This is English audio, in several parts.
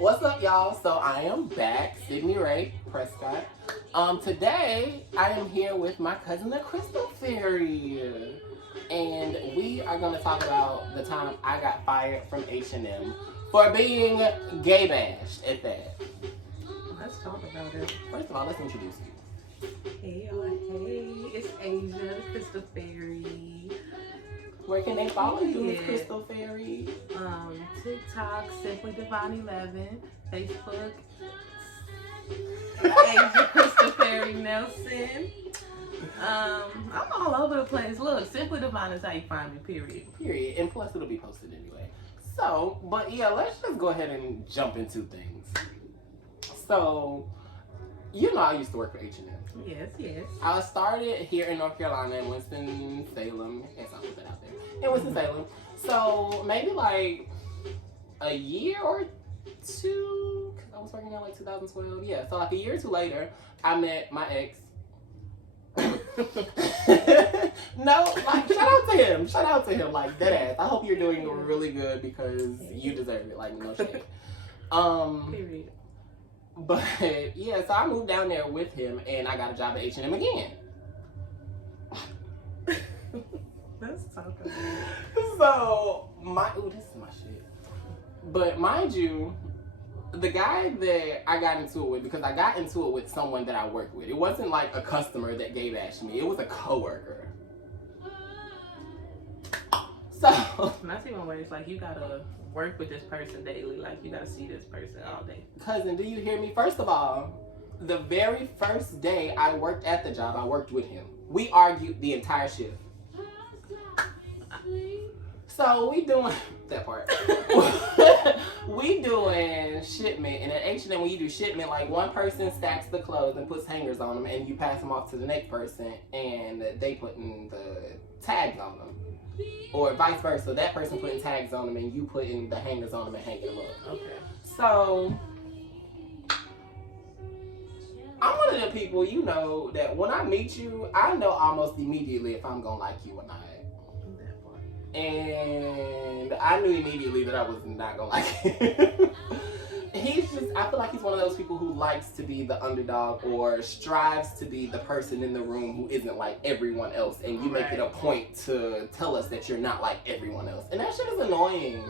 What's up, y'all? So I am back, Sydney Ray Prescott. Today I am here with my cousin, the Crystal Fairy, and we are going to talk about the time I got fired from H&M for being gay bashed at that. Let's talk about it. First of all, let's introduce you. Hey, it's Asia, the Crystal Fairy. Where can they follow you, Miss Crystal Fairy? TikTok, Simply Divine 11. Facebook, Asia Crystal Fairy Nelson. I'm all over the place. Look, Simply Divine is how you find me, Period. And plus, it'll be posted anyway. So, but yeah, let's just go ahead and jump into things. So, you know I used to work for H&M. Yes. I started here in North Carolina in Winston-Salem. I guess I'll put that out there. In Winston-Salem. So maybe like a year or two, because I was working in like 2012. Yeah, so like a year or two later, I met my ex. No, like shout out to him, like dead ass. I hope you're doing really good because you deserve it. Like no shade. Period. But yeah, so I moved down there with him, and I got a job at H&M again. Let's talk about it. So this is my shit. But mind you, the guy that I got into it with, because I got into it with someone that I worked with. It wasn't like a customer that gay bashed me. It was a coworker. So That's even worse. Like you gotta work with this person daily. Like you gotta see this person all day. Cousin, do you hear me? First of all, the very first day I worked at the job, I worked with him. We argued the entire shift. So we doing that part. We doing shipment, and at H&M when you do shipment, like one person stacks the clothes and puts hangers on them, and you pass them off to the next person, and they putting the tags on them, or vice versa. That person putting tags on them, and you putting the hangers on them and hanging them up. Okay. So I'm one of the people, you know, that when I meet you, I know almost immediately if I'm gonna like you or not. And I knew immediately that I was not gonna like him. I feel like he's one of those people who likes to be the underdog or strives to be the person in the room who isn't like everyone else. And you make it a point to tell us that you're not like everyone else. And that shit is annoying.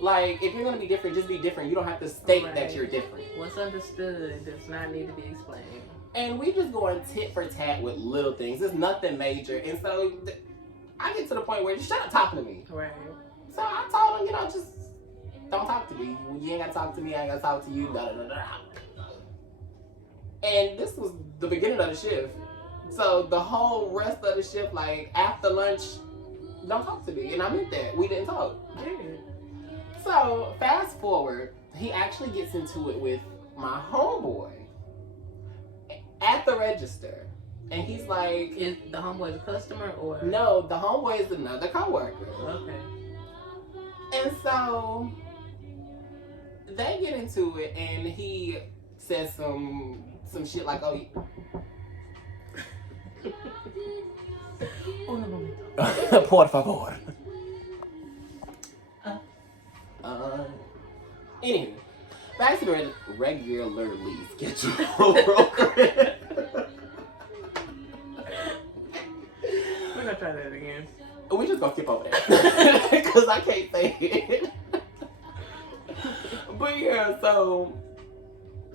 Like, if you're gonna be different, just be different. You don't have to state that you're different. What's understood does not need to be explained. And we just going tit for tat with little things. It's nothing major. And so I get to the point where just shut up talking to me. Right. So I told him, just don't talk to me. You ain't gotta talk to me, I ain't gotta talk to you, da da da da. And this was the beginning of the shift. So the whole rest of the shift, like after lunch, don't talk to me. And I meant that. We didn't talk. Period. So fast forward, he actually gets into it with my homeboy at the register. And he's like... Is the homeboy a customer or... No, the homeboy is another coworker. Okay. And so they get into it, and he says some shit like, "Oh, por favor." Anywho, back to the regularly scheduled program. We're gonna try that again. We just gonna skip over that because I can't say it. But yeah, so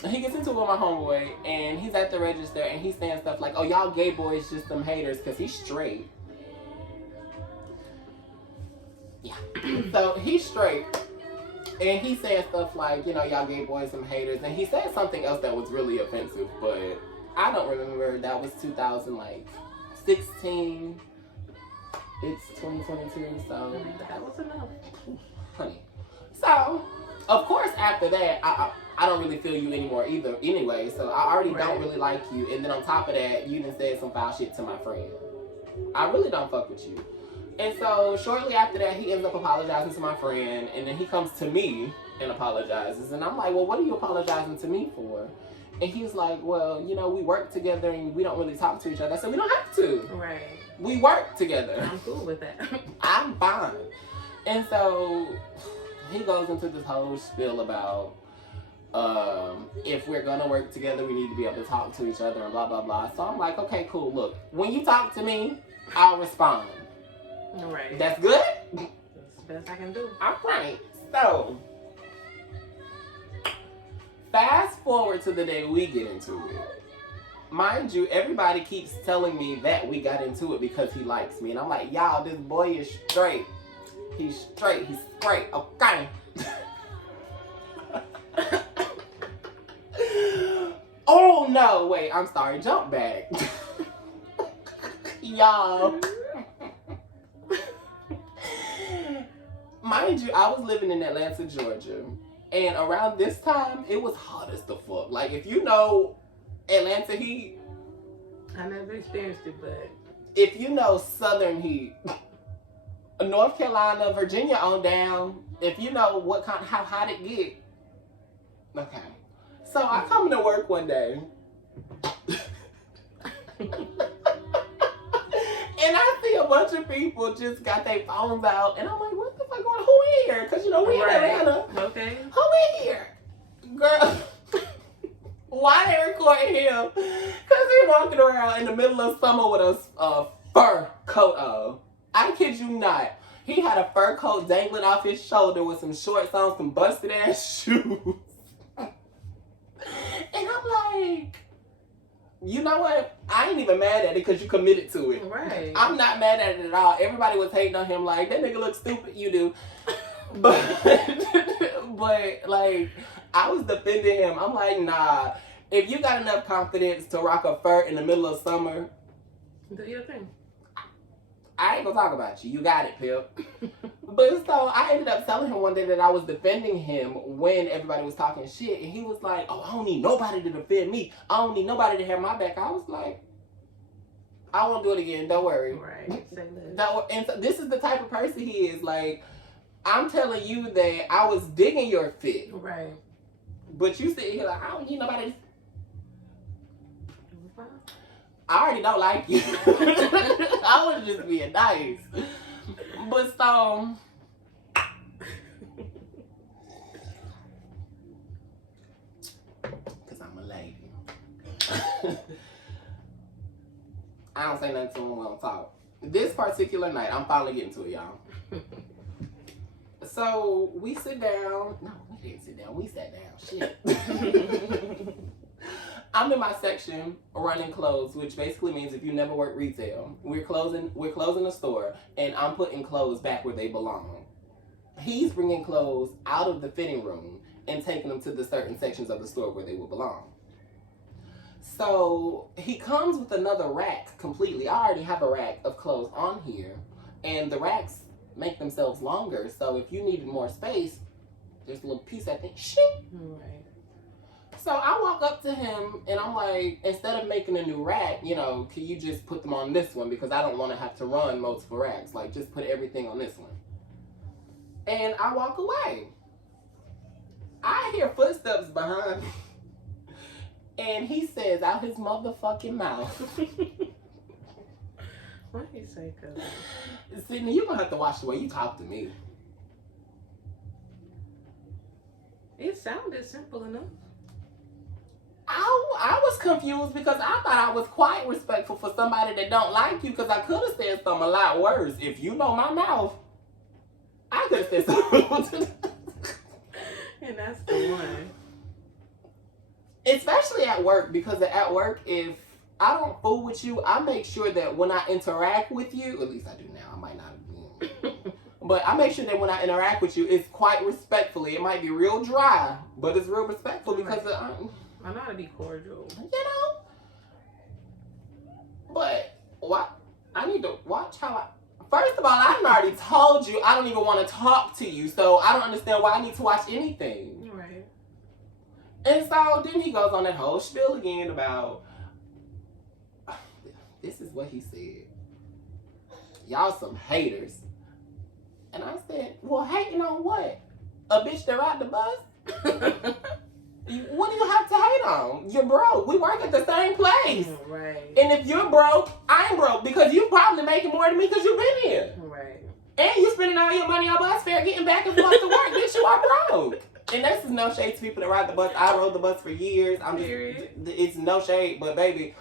he gets into it with my homeboy, and he's at the register, and he's saying stuff like, "Oh, y'all gay boys just some haters," because he's straight. Yeah. So he's straight, and he's saying stuff like, you know, y'all gay boys some haters, and he said something else that was really offensive, but I don't remember. That was 2016. It's 2022, so that was enough. Honey. So, of course, after that, I don't really feel you anymore either. Anyway, so I already don't really like you, and then on top of that, you done said some foul shit to my friend. I really don't fuck with you. And so, shortly after that, he ends up apologizing to my friend, and then he comes to me and apologizes, and I'm like, well, what are you apologizing to me for? And he was like, well, you know, we work together and we don't really talk to each other. I said, we don't have to. Right. We work together. I'm cool with that. I'm fine. And so he goes into this whole spiel about If we're gonna work together, we need to be able to talk to each other and blah blah blah. So I'm like, okay, cool. Look, when you talk to me, I'll respond. Right. That's good. That's the best I can do. All right. So fast forward to the day we get into it. Mind you, everybody keeps telling me that we got into it because he likes me, and I'm like, y'all, this boy is straight. He's straight. He's straight. Okay. Oh no! Wait, I'm sorry. Jump back, y'all. Mind you, I was living in Atlanta, Georgia, and around this time, it was hot as the fuck. Like, if you know Atlanta heat, I never experienced it, but if you know Southern heat, North Carolina, Virginia on down, if you know how hot it get. Okay. So I come to work one day. And I see a bunch of people just got their phones out, and I'm like, what the fuck going on? Who in here? Because, you know, we in Atlanta. Okay. Who in here? Girl, why they recording him? Because he walking around in the middle of summer with a fur coat on. I kid you not. He had a fur coat dangling off his shoulder with some shorts on, some busted ass shoes. And I'm like, you know what? I ain't even mad at it because you committed to it. Right. I'm not mad at it at all. Everybody was hating on him like, that nigga looks stupid, you do. But like, I was defending him. I'm like, nah. If you got enough confidence to rock a fur in the middle of summer, do your thing. I ain't gonna talk about you. You got it, Pip. But so I ended up telling him one day that I was defending him when everybody was talking shit. And he was like, oh, I don't need nobody to defend me. I don't need nobody to have my back. I was like, I won't do it again. Don't worry. Right. Say And so this is the type of person he is. Like, I'm telling you that I was digging your fit. Right. But you sit here like, I don't need nobody to... I already don't like you. I was just being nice. But so, because I'm a lady. I don't say nothing to him when I'm talk. This particular night, I'm finally getting to it, y'all. So we sit down. No, we didn't sit down. We sat down. Shit. I'm in my section running clothes, which basically means if you never work retail, we're closing the store, and I'm putting clothes back where they belong. He's bringing clothes out of the fitting room and taking them to the certain sections of the store where they will belong. So he comes with another rack completely. I already have a rack of clothes on here, and the racks make themselves longer. So if you needed more space, there's a little piece I think, shit. Right. So I walk up to him and I'm like, instead of making a new rack, you know, can you just put them on this one? Because I don't want to have to run multiple racks. Like, just put everything on this one. And I walk away. I hear footsteps behind me. And he says out his motherfucking mouth. What did he say, cousin? Sydney, you're going to have to watch the way you talk to me. It sounded simple enough. I was confused because I thought I was quite respectful for somebody that don't like you, because I could have said something a lot worse. If you know my mouth, I could have said something. And that's the one. Especially at work, because at work, if I don't fool with you, I make sure that when I interact with you, at least I do now, I might not, but I make sure that when I interact with you, it's quite respectfully. It might be real dry, but it's real respectful because I know how to be cordial. You know? But I need to watch how I... First of all, I already told you I don't even want to talk to you, so I don't understand why I need to watch anything. Right. And so then he goes on that whole spiel again about... This is what he said. Y'all some haters. And I said, well, hating on what? A bitch that ride the bus? What do you have to hate on? You're broke. We work at the same place. Right. And if you're broke, I'm broke because you probably making more than me because you've been here. Right. And you spending all your money on bus fare getting back and forth to work. Bitch, you are broke. And this is no shade to people that ride the bus. I rode the bus for years. It's no shade, but baby,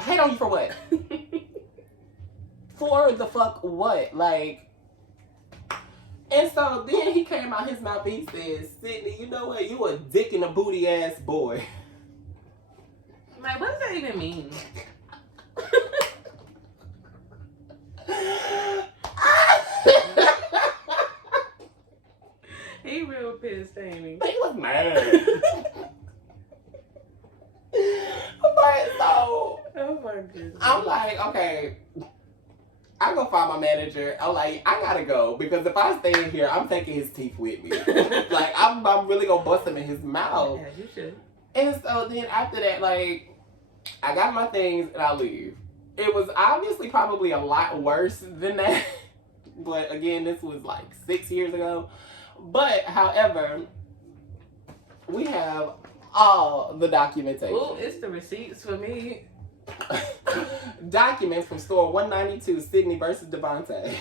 hate on you for what? For the fuck what? Like, and so then he came out his mouth and he said, Sydney, you know what? You a dick in a booty ass boy. Like, what does that even mean? He real pissed, ain't he? He was mad. But so, Oh my goodness. I'm like, okay. I go find my manager. I'm like, I gotta go because if I stay in here, I'm taking his teeth with me. Like, I'm really gonna bust him in his mouth. Yeah, you should. And so then after that, like, I got my things and I leave. It was obviously probably a lot worse than that. But again, this was like 6 years ago. But however, we have all the documentation. Oh, it's the receipts for me. Documents from store 192, Sydney versus Devontae.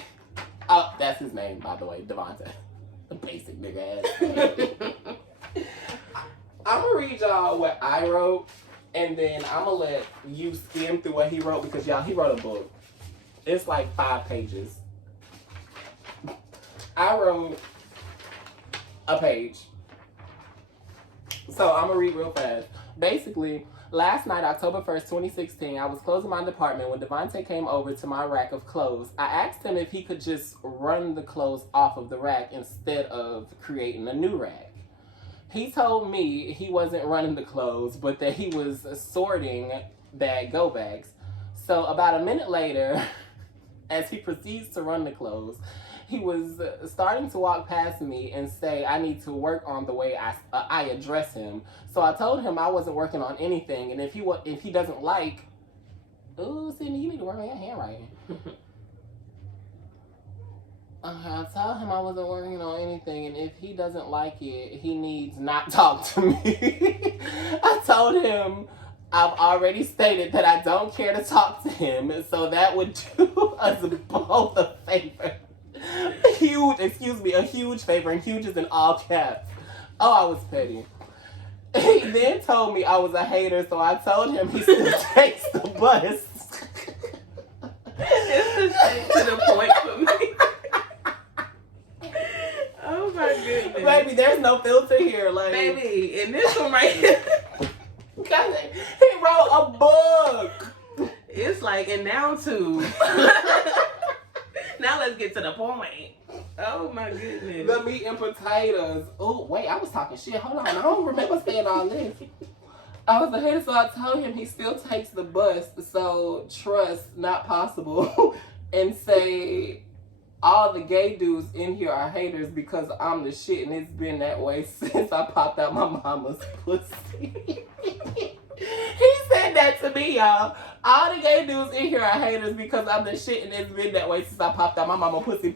Oh, that's his name, by the way, Devontae. The basic nigga ass. I'm gonna read y'all what I wrote, and then I'm gonna let you skim through what he wrote because y'all, he wrote a book. It's like 5 pages. I wrote a page. So I'm gonna read real fast. Basically, last night, October 1st, 2016, I was closing my department when Devontae came over to my rack of clothes. I asked him if he could just run the clothes off of the rack instead of creating a new rack. He told me he wasn't running the clothes, but that he was sorting go bags. So about a minute later, as he proceeds to run the clothes, he was starting to walk past me and say, I need to work on the way I address him. So I told him I wasn't working on anything, and if he doesn't like, ooh, Sydney, you need to work on your handwriting. I told him I wasn't working on anything, and if he doesn't like it, he needs not talk to me. I told him I've already stated that I don't care to talk to him, so that would do us both a favor. A huge favor, and huge is in all caps. Oh, I was petty. He then told me I was a hater, so I told him he still takes the bus. It's just to the point for me. Oh my goodness. Baby, there's no filter here. Like, baby, in this one right here. He wrote a book. It's like, and now to. Now let's get to the point. Oh my goodness. The meat and potatoes. Oh, wait, I was talking shit. Hold on. I don't remember saying all this. I was a hater, so I told him he still takes the bus. So trust, not possible. And say all the gay dudes in here are haters because I'm the shit, and it's been that way since I popped out my mama's pussy. He said that to me, y'all. All the gay dudes in here are haters because I'm the shit, and it's been that way since I popped out my mama's pussy.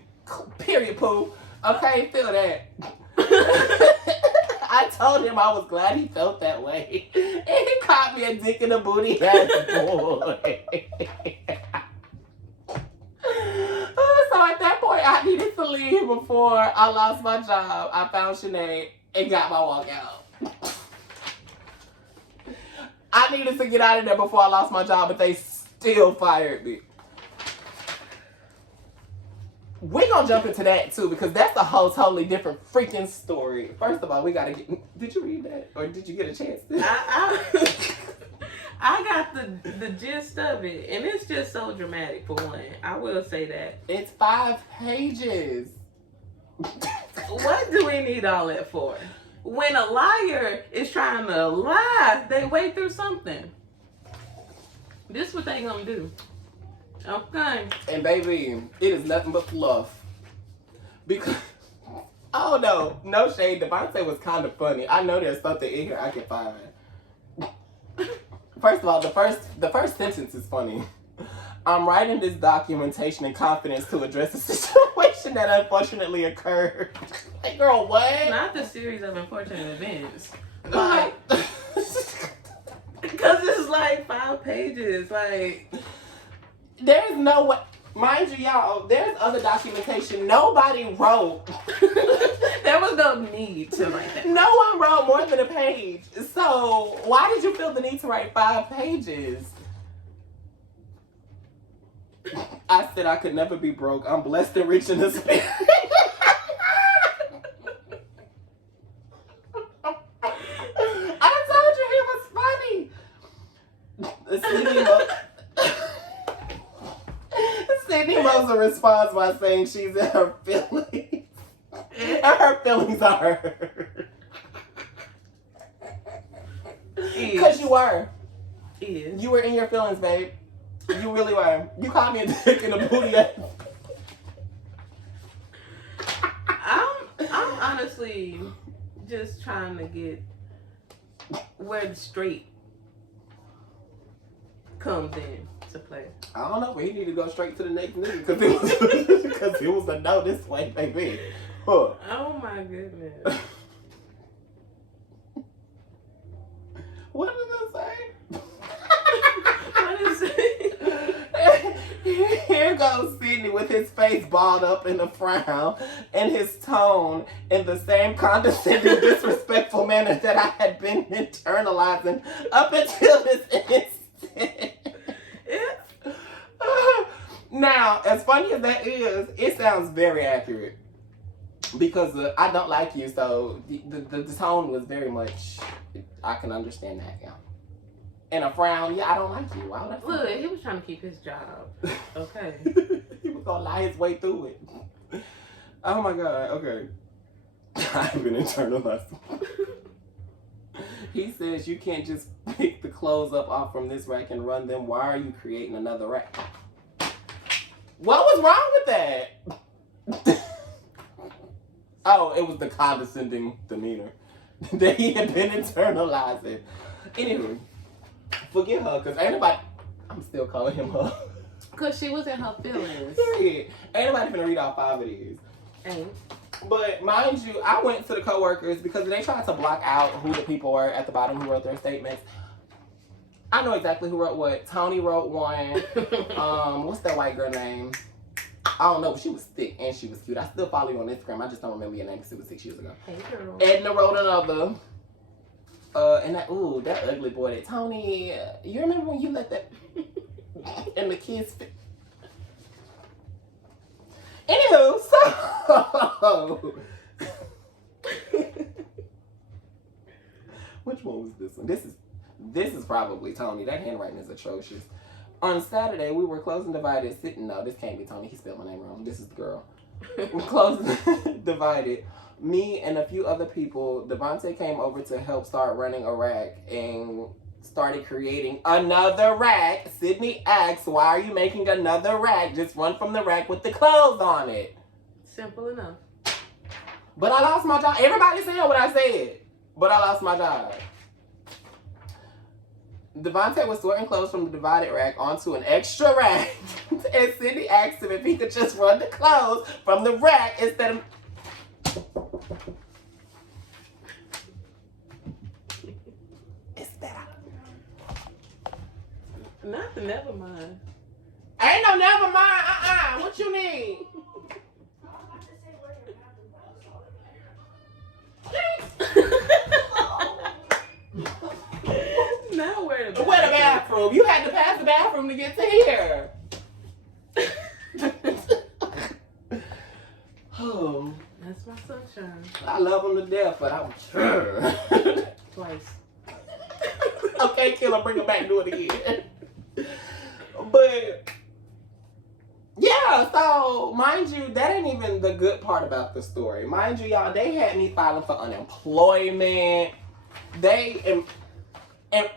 Period, poo. Okay, feel that. I told him I was glad he felt that way. And he called me a dick in the booty ass boy. So at that point, I needed to leave before I lost my job. I found Sinead and got my walkout. I needed to get out of there before I lost my job, but they still fired me. We're going to jump into that, too, because that's a whole totally different freaking story. First of all, we got to get... Did you read that? Or did you get a chance to? I got the gist of it, and it's just so dramatic, for one. I will say that. It's 5 pages. What do we need all that for? When a liar is trying to lie, they wait through something. This is what they gonna do. Okay. And baby, it is nothing but fluff. Because, oh no shade, Devontae was kind of funny. I know there's something in here I can find. First of all, the first sentence is funny. I'm writing this documentation in confidence to address a situation that unfortunately occurred. Like, girl, what? Not the series of unfortunate events. Like, because it's like 5 pages. Like, there's no way. Mind you, y'all, there's other documentation. Nobody wrote. There was no need to write that. No one wrote more than a page. So why did you feel the need to write 5 pages? I said I could never be broke. I'm blessed and rich in the spirit. I told you he was funny. Sydney Moser responds by saying she's in her feelings. Her feelings are hurt. Because you were. Is. You were in your feelings, babe. You really were. You called me a dick in the booty. I'm honestly just trying to get where the straight comes in to play. I don't know, but he need to go straight to the next nigga because it was a no this way, baby. Huh. Oh my goodness. What did I say? What is it? Here goes Sydney with his face balled up in a frown and his tone in the same condescending, disrespectful manner that I had been internalizing up until this instant. Now, as funny as that is, it sounds very accurate because I don't like you, so the tone was very much, I can understand that, yeah. And a frown, yeah, I don't like you. Why would I? Look, he was trying to keep his job. Okay. He was gonna lie his way through it. Oh my god, okay. I've been internalized. He says you can't just pick the clothes up off from this rack and run them. Why are you creating another rack? What was wrong with that? Oh, it was the condescending demeanor that he had been internalizing. Anywho, forget her, because ain't nobody, I'm still calling him her. Because she was in her feelings. Period. Ain't nobody finna read all 5 of these. Ain't. But mind you, I went to the coworkers because they tried to block out who the people were at the bottom who wrote their statements. I know exactly who wrote what. Tony wrote one. What's that white girl name? I don't know, but she was thick and she was cute. I still follow you on Instagram. I just don't remember your name because it was 6 years ago. Hey, girl. Edna wrote another. And that ugly boy, that Tony. You remember when you let that and the kids fit? Anywho, so which one was this one? This is probably Tony. That handwriting is atrocious. On Saturday, we were closing divided. No, this can't be Tony. He spelled my name wrong. This is the girl. We're closing divided. Me and a few other people. Devontae came over to help start running a rack and started creating another rack. Sydney asks, "Why are you making another rack? Just run from the rack with the clothes on it." Simple enough. But I lost my job. Everybody said what I said, but I lost my job. Devontae was sorting clothes from the divided rack onto an extra rack, and Sydney asked him if he could just run the clothes from the rack instead of. Is that? Nothing, never mind. Ain't no never mind. What you need? Now where the bathroom? You had to pass the bathroom to get to here. Oh, that's my sunshine. I love him to death, but I'm sure. Twice. Okay, kill him, bring him back, do it again. But yeah, so mind you, that ain't even the good part about the story. Mind you, y'all, they had me filing for unemployment. They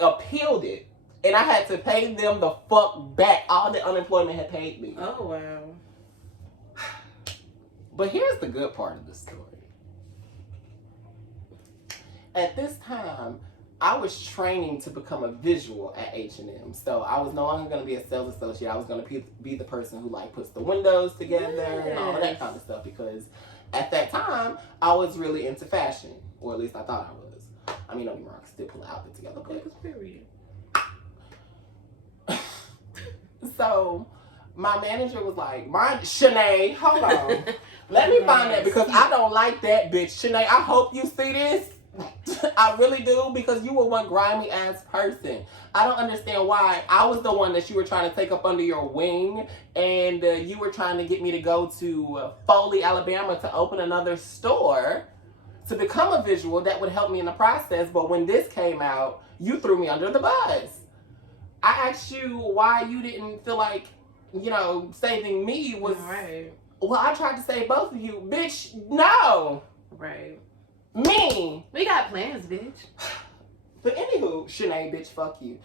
appealed it, and I had to pay them the fuck back. All the unemployment had paid me. Oh wow. But here's the good part of the story. At this time, I was training to become a visual at H&M. So I was no longer going to be a sales associate. I was going to be the person who like puts the windows together and all of that kind of stuff. Because at that time, I was really into fashion. Or at least I thought I was. I mean, don't get me wrong, I could still pull an outfit together. But... Period. So, My manager was like, Shanae, hold on. Let me find that because I don't like that bitch. Shanae, I hope you see this. I really do because you were one grimy ass person. I don't understand why. I was the one that you were trying to take up under your wing and you were trying to get me to go to Foley, Alabama to open another store to become a visual that would help me in the process. But when this came out, you threw me under the bus. I asked you why you didn't feel like, saving me was... Right. Well, I tried to save both of you. Bitch, no. Right. Me. We got plans, bitch. But anywho, Shanae, bitch, fuck you.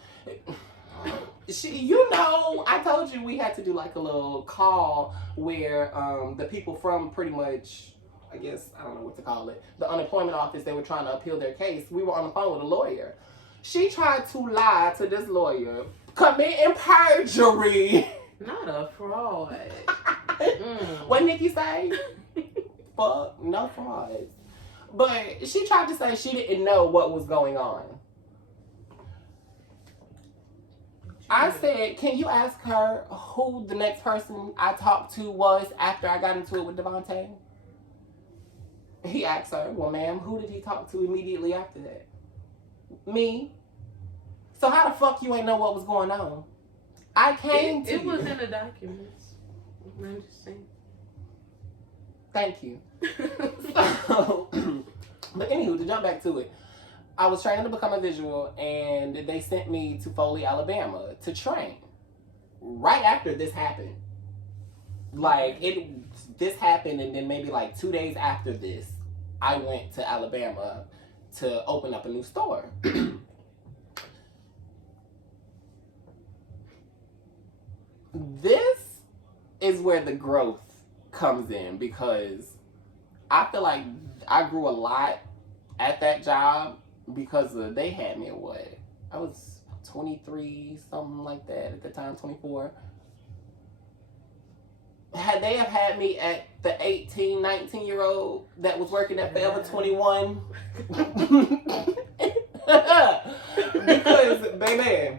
I told you we had to do like a little call where the people from pretty much, I guess, I don't know what to call it, the unemployment office, they were trying to appeal their case. We were on the phone with a lawyer. She tried to lie to this lawyer, committing perjury. Not a fraud. What Nikki say? Fuck, no frauds. But she tried to say she didn't know what was going on. I said, can you ask her who the next person I talked to was after I got into it with Devontae? He asked her, well, ma'am, who did he talk to immediately after that? Me. So how the fuck you ain't know what was going on? I came to you. It was in the documents. I'm just saying. Thank you. But anywho, to jump back to it, I was training to become a visual, and they sent me to Foley, Alabama to train. Right after this happened. This happened, and then maybe like 2 days after this, I went to Alabama to open up a new store. This is where the growth comes in because I feel like I grew a lot at that job because they had me at what? I was 23, something like that at the time, 24. Had they have had me at the 18, 19-year-old that was working at Forever 21? Because, baby,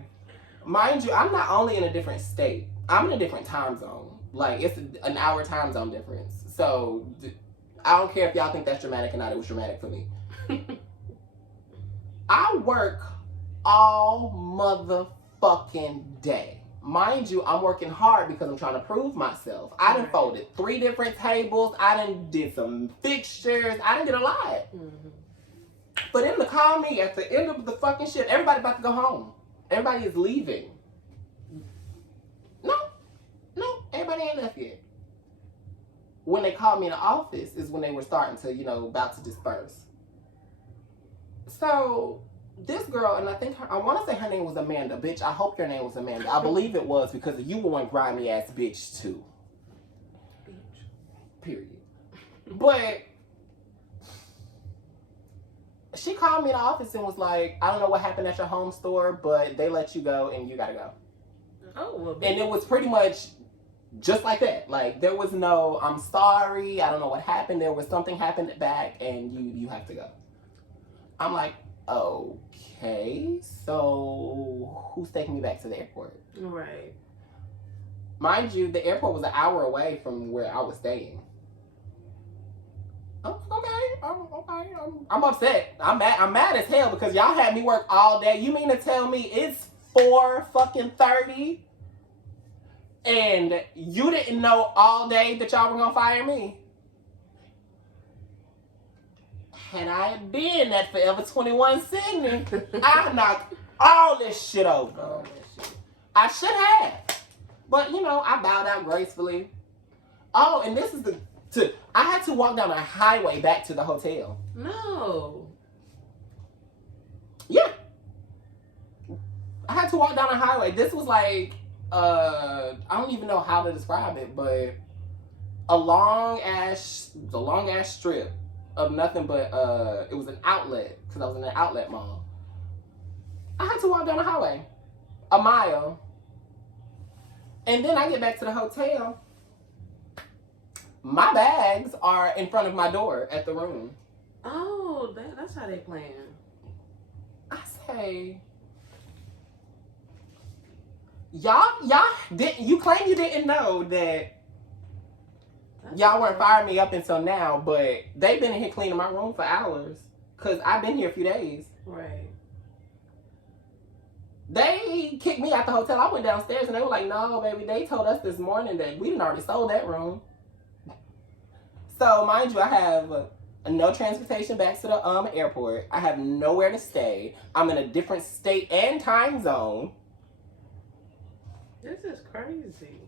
mind you, I'm not only in a different state, I'm in a different time zone. Like, it's an hour time zone difference. So, I don't care if y'all think that's dramatic or not. It was dramatic for me. I work all motherfucking day. Mind you, I'm working hard because I'm trying to prove myself. I done folded 3 different tables. I done did some fixtures. I done did a lot. Mm-hmm. For them to call me at the end of the fucking shift, everybody about to go home. Everybody is leaving. No, everybody ain't left yet. When they called me in the office is when they were starting to, about to disperse. So, this girl, and I want to say her name was Amanda. Bitch, I hope your name was Amanda. I believe it was because you were one grimy ass bitch too. Bitch. Period. But she called me in the office and was like, I don't know what happened at your home store, but they let you go and you gotta go. Oh, well, and it was pretty much just like that. Like, there was no, I'm sorry, I don't know what happened. There was something happened back and you have to go. I'm like, okay, so who's taking me back to the airport? Right. Mind you, the airport was an hour away from where I was staying. I'm upset. I'm mad as hell because y'all had me work all day. You mean to tell me it's 4:30 and you didn't know all day that y'all were gonna fire me? Had I been at Forever 21 Sydney, I'd knock all this shit over. I should have. But, I bowed out gracefully. Oh, and this is I had to walk down a highway back to the hotel. No. Yeah. I had to walk down a highway. This was like, I don't even know how to describe it, but the long ass strip of nothing but, it was an outlet, because I was in an outlet mall. I had to walk down the highway, a mile. And then I get back to the hotel. My bags are in front of my door at the room. Oh, that's how they plan. I say, y'all didn't. You claim you didn't know that y'all weren't firing me up until now, but they've been in here cleaning my room for hours because I've been here a few days. Right. They kicked me out the hotel. I went downstairs and they were like, "No, baby, they told us this morning that we didn't already sold that room." So, mind you, I have no transportation back to the airport. I have nowhere to stay. I'm in a different state and time zone. This is crazy.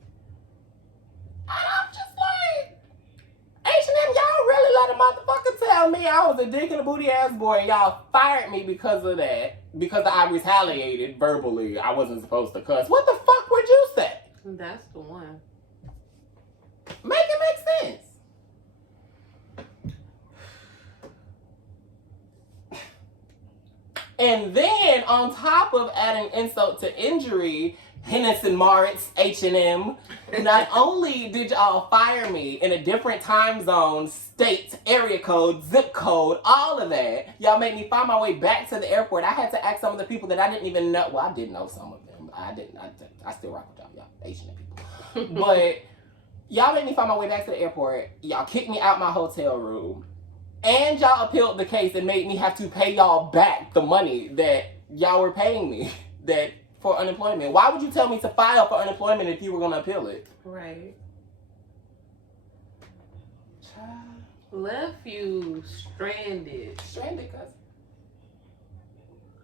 And I'm just like, H&M, y'all really let a motherfucker tell me I was a dick and a booty ass boy and y'all fired me because of that. Because I retaliated verbally. I wasn't supposed to cuss. What the fuck would you say? That's the one. Make it make sense. And then, on top of adding insult to injury, Henderson Moritz, H&M, not only did y'all fire me in a different time zone, state, area code, zip code, all of that, y'all made me find my way back to the airport. I had to ask some of the people that I didn't even know. Well, I did know some of them. I still rock with y'all, H&M people. But y'all made me find my way back to the airport. Y'all kicked me out my hotel room. And y'all appealed the case and made me have to pay y'all back the money that y'all were paying me for unemployment. Why would you tell me to file for unemployment if you were going to appeal it? Right. Child. Left you stranded. Stranded, cuz.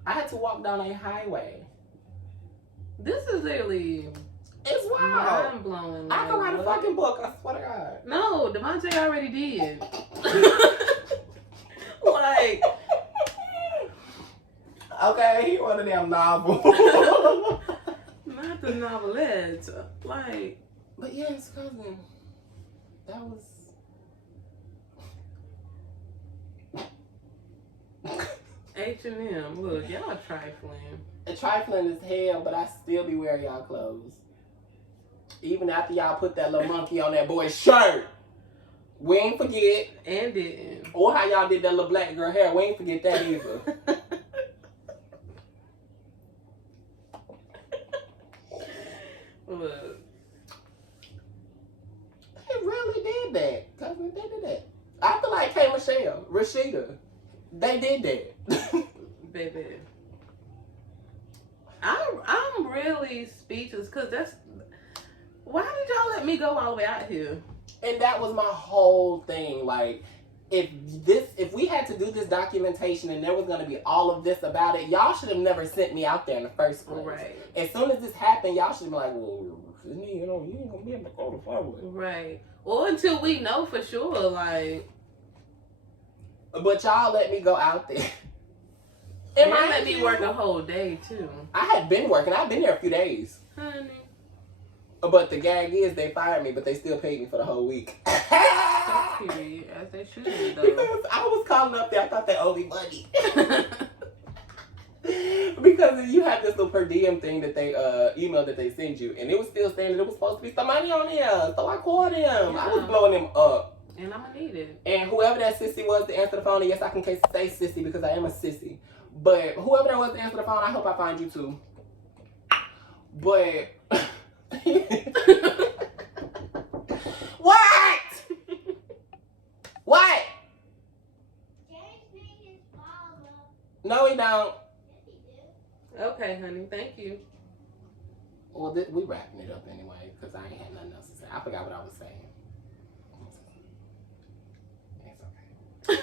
I had to walk down a highway. This is literally It's wild. mind blowing. I can write a fucking book, I swear to God. No, Devontae already did. Like, okay, he one of them novels. not the novelette. Like, but yes, cousin, that was. H&M, look, y'all trifling. Trifling as hell, but I still be wearing y'all clothes. Even after y'all put that little monkey on that boy's shirt. We ain't forget. And didn't. Or how y'all did that little black girl hair. We ain't forget that either. Look. They really did that. Cousin, they did that. I feel like K. Michelle, Rashida, they did that. Baby. I'm really speechless because why did y'all let me go all the way out here? And that was my whole thing. Like, if we had to do this documentation and there was going to be all of this about it, y'all should have never sent me out there in the first place. Right. As soon as this happened, y'all should have been like, well, you ain't going to be able to go to forward. Right. Or until we know for sure, like. But y'all let me go out there. And y'all let me work a whole day, too. I had been working. I've been there a few days. Honey. But the gag is they fired me, but they still paid me for the whole week. Period. As they should though. Because I was calling up there, I thought they owed me money. Because you have this little per diem thing that they email that they send you, and it was still saying that it was supposed to be some money on there. So I called him. Yeah. I was blowing him up. And I'm gonna need it. And whoever that sissy was to answer the phone, and yes, I can say sissy because I am a sissy. But whoever that was to answer the phone, I hope I find you too. But what? What? No, he don't. Okay, honey. Thank you. Well, we wrapping it up anyway because I ain't had nothing else to say. I forgot what I was saying. It's okay.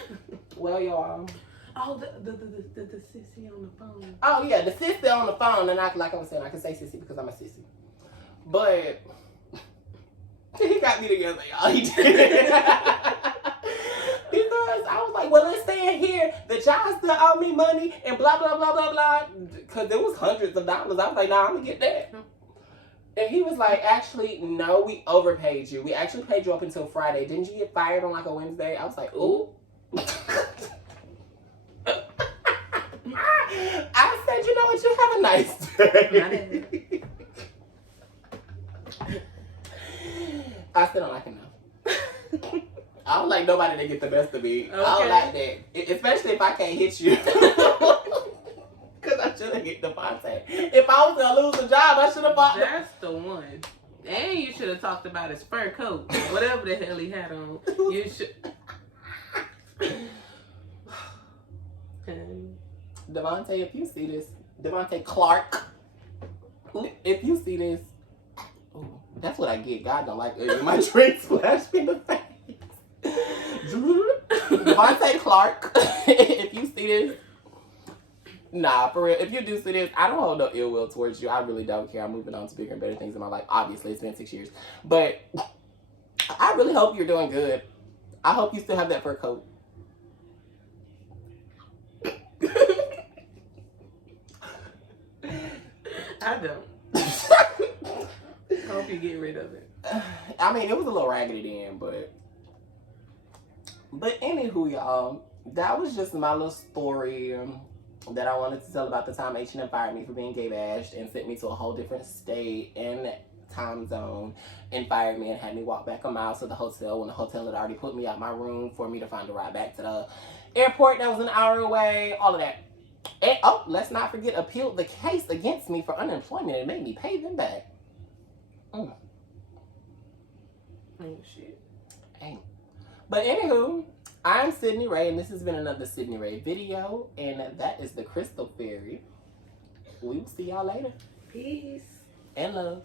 Well, y'all. Oh, the sissy on the phone. Oh yeah, the sissy on the phone, and like I was saying, I can say sissy because I'm a sissy. But he got me together, y'all. He did. Because I was like, well, let's stay in here. The child still owe me money and blah blah blah blah blah. Because it was hundreds of dollars. I was like, nah, I'm gonna get that. And he was like, actually, no, we overpaid you. We actually paid you up until Friday. Didn't you get fired on like a Wednesday? I was like, ooh. I said, you know what? You have a nice day. I still don't like him now. I don't like nobody that get the best of me. Okay. I don't like that. Especially if I can't hit you. Because I should have get Devontae. If I was gonna lose a job, I should have bought. That's the one. And you should have talked about his fur coat, whatever the hell he had on. You should. Devontae, if you see this, Devontae Clark, if you see this, ooh, that's what I get. God don't like my drink splashed in the face. Devontae Clark, if you see this, nah, for real. If you do see this, I don't hold no ill will towards you. I really don't care. I'm moving on to bigger and better things in my life. Obviously, it's been 6 years. But I really hope you're doing good. I hope you still have that fur coat. I don't. Hope you get rid of it. I mean, it was a little raggedy then, but anywho, y'all, that was just my little story that I wanted to tell about the time H&M fired me for being gay bashed and sent me to a whole different state and time zone and fired me and had me walk back a mile to the hotel when the hotel had already put me out my room for me to find a ride back to the airport that was an hour away, all of that. And, oh, let's not forget, appealed the case against me for unemployment and made me pay them back. Oh, shit. Hey. But anywho, I'm Sydney Ray, and this has been another Sydney Ray video, and that is the Crystal Fairy. We will see y'all later. Peace. And love.